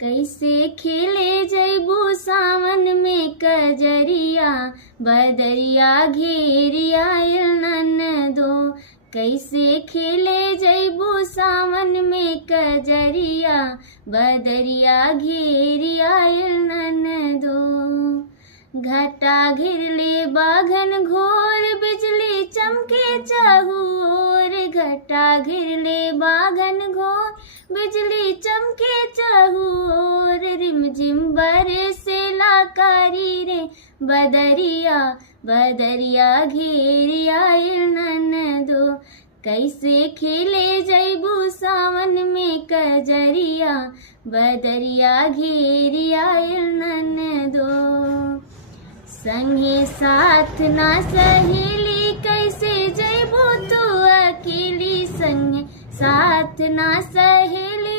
कैसे खेले जैबू सावन में कजरिया, बदरिया घेरिया ननदो। कैसे खेले जैबू सावन में कजरिया, बदरिया घेरिया ननदो। घटा घिरले बाघन घोर, बिजली चमके चहुओर। घटा घिरले बाघन घोर, बिजली चमके चहुओर। रिमझिम बरसेला कारी रे बदरिया, बदरिया घेरिया ननदो। कैसे खेले जैबू सावन में कजरिया, बदरिया घेरिया ननदो। संगे साथ ना सहेली, कैसे जैबू तू अकेली। संगे साथ ना सहेली,